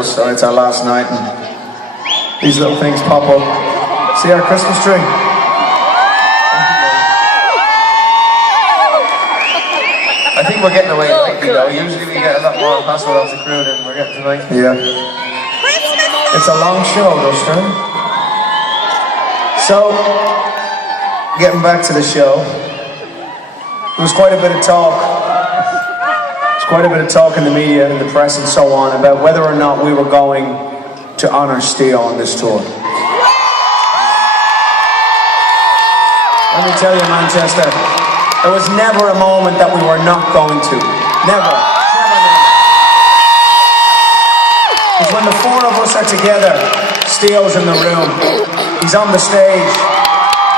us, or it's our last night, and these little things pop up. See our Christmas tree? I think we're getting away lately though. Usually we get a lot more password off the crew than we're getting tonight. Yeah. It's a long show, Dustin. So, getting back to the show, there was quite a bit of talk. There's quite a bit of talk in the media and the press and so on about whether or not we were going to honour Steel on this tour. Let me tell you, Manchester, there was never a moment that we were not going to. Never. Because when the four of us are together, Steel's in the room, he's on the stage,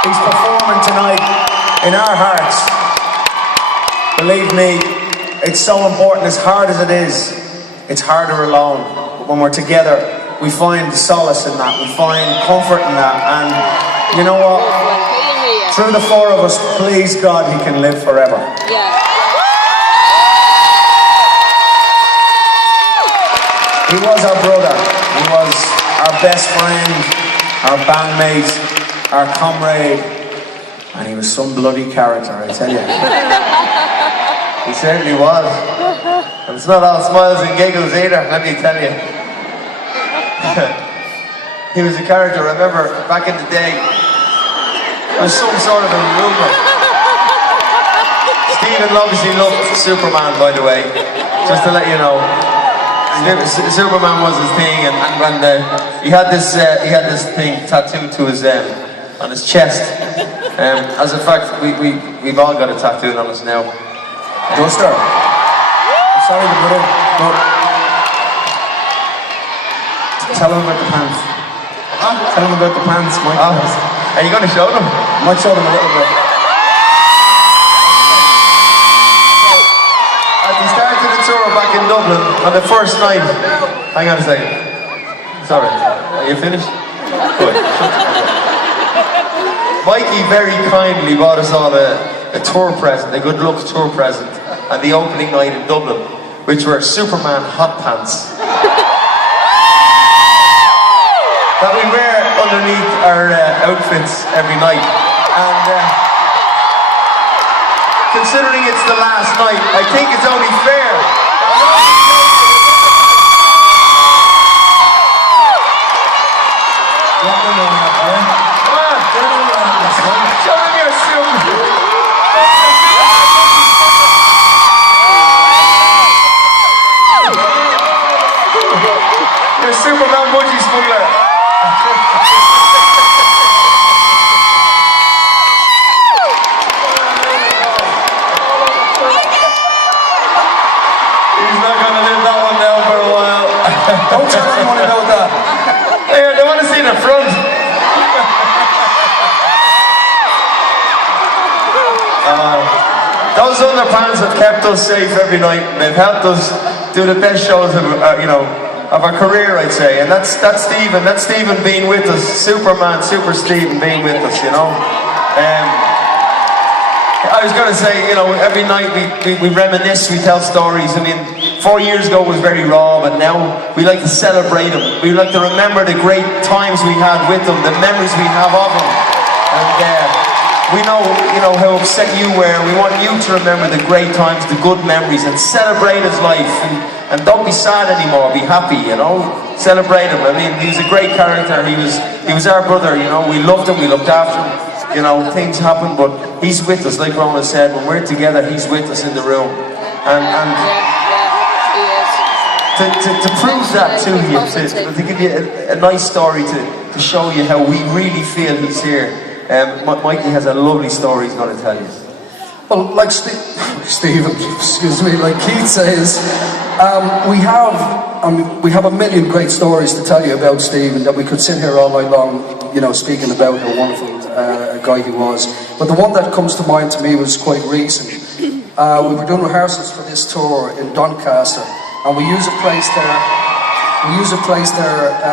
he's performing tonight in our hearts. Believe me, it's so important. As hard as it is, it's harder alone. But when we're together, we find solace in that, we find comfort in that, and you know what? Through the four of us, please God, he can live forever. Yeah. He was our brother, he was our best friend, our bandmate, our comrade, and he was some bloody character, I tell you. He certainly was. And it's not all smiles and giggles either, let me tell you. He was a character. I remember back in the day, there was some sort of a rumour. Stephen obviously loved Superman, by the way, just to let you know. Superman was his thing, and he had this thing tattooed to his on his chest. As a fact, we've all got a tattoo on us now. Duster. I'm sorry to put it, but tell him about the pants. Tell him about the pants, Mike. Are you going to show them? I might show them a little bit. At the start of the tour back in Dublin, on the first night, hang on a second. Sorry, are you finished? Good. Mikey very kindly bought us all a tour present, a good luck tour present, at the opening night in Dublin, which were Superman hot pants. That we wear underneath our outfits every night. And considering it's the last night, I think it's only fair. Show them your Superman. Your Superman budgie smuggler. He's not going to live that one down for a while. Don't tell anyone about that. They want to see the front. Those underpants have kept us safe every night, and they've helped us do the best shows of of our career, I'd say. And that's Stephen. That's Stephen being with us. Superman, Super Stephen being with us, you know. I was going to say, you know, every night we reminisce, we tell stories. I mean, 4 years ago was very raw, but now we like to celebrate them. We like to remember the great times we had with them, the memories we have of them. And we know, you know, how upset you were. We want you to remember the great times, the good memories, and celebrate his life. And don't be sad anymore, be happy, you know. Celebrate him. I mean, he was a great character. He was our brother, you know. We loved him, we looked after him. You know, things happen, but he's with us, like Ronan said. When we're together, he's with us in the room. And to prove that to you, to give you a nice story to show you how we really feel he's here, Mikey has a lovely story he's going to tell you. Well, like Stephen, excuse me, like Keith says, we have a million great stories to tell you about Stephen, that we could sit here all night long, you know, speaking about how wonderful a guy he was. But the one that comes to mind to me was quite recent. We were doing rehearsals for this tour in Doncaster, and we use a place there.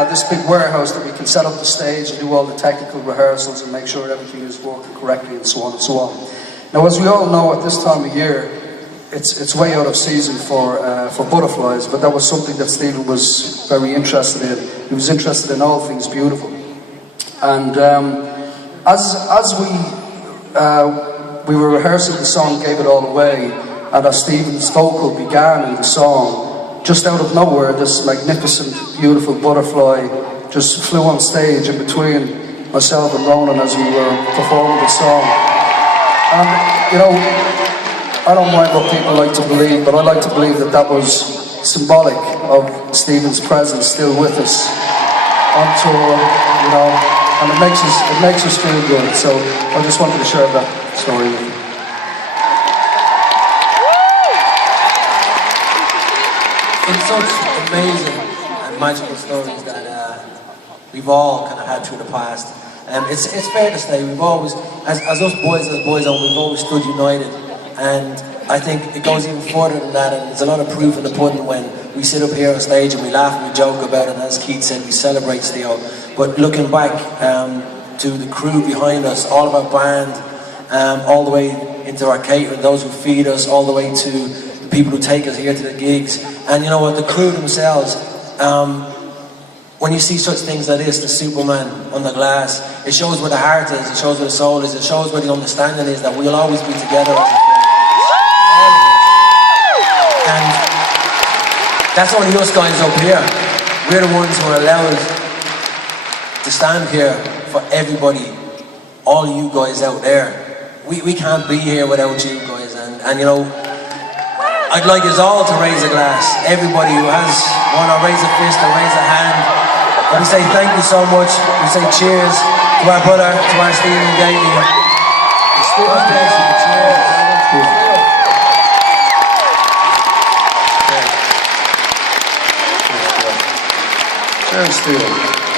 This big warehouse that we can set up the stage and do all the technical rehearsals and make sure everything is working correctly and so on and so on. Now, as we all know, at this time of year, it's way out of season for butterflies, but that was something that Stephen was very interested in. He was interested in all things beautiful. And as we were rehearsing the song "Gave It All Away," and as Stephen's vocal began in the song, just out of nowhere, this magnificent, beautiful butterfly just flew on stage in between myself and Ronan as we were performing the song. And you know, I don't mind what people like to believe, but I like to believe that that was symbolic of Stephen's presence still with us on tour, you know, and it makes us feel good. So I just wanted to share that story with you. It's such amazing and magical stories that we've all kind of had through the past. It's fair to say we've always, as us boys, as Boyzone, we've always stood united. And I think it goes even further than that, and there's a lot of proof in the pudding when we sit up here on stage and we laugh and we joke about it, and as Keith said, we celebrate Steel. But looking back to the crew behind us, all of our band, all the way into our catering, those who feed us, all the way to the people who take us here to the gigs. And you know what, the crew themselves, when you see such things like this, the Superman on the glass, it shows where the heart is, it shows where the soul is, it shows where the understanding is that we'll always be together as a family. And that's only us guys up here. We're the ones who are allowed to stand here for everybody, all you guys out there. We can't be here without you guys, and you know, I'd like us all to raise a glass. Everybody who has one, or raise a fist or raise a hand. And we say thank you so much. We say cheers to our brother, to our Stephen Gately. Cheers, Stephen.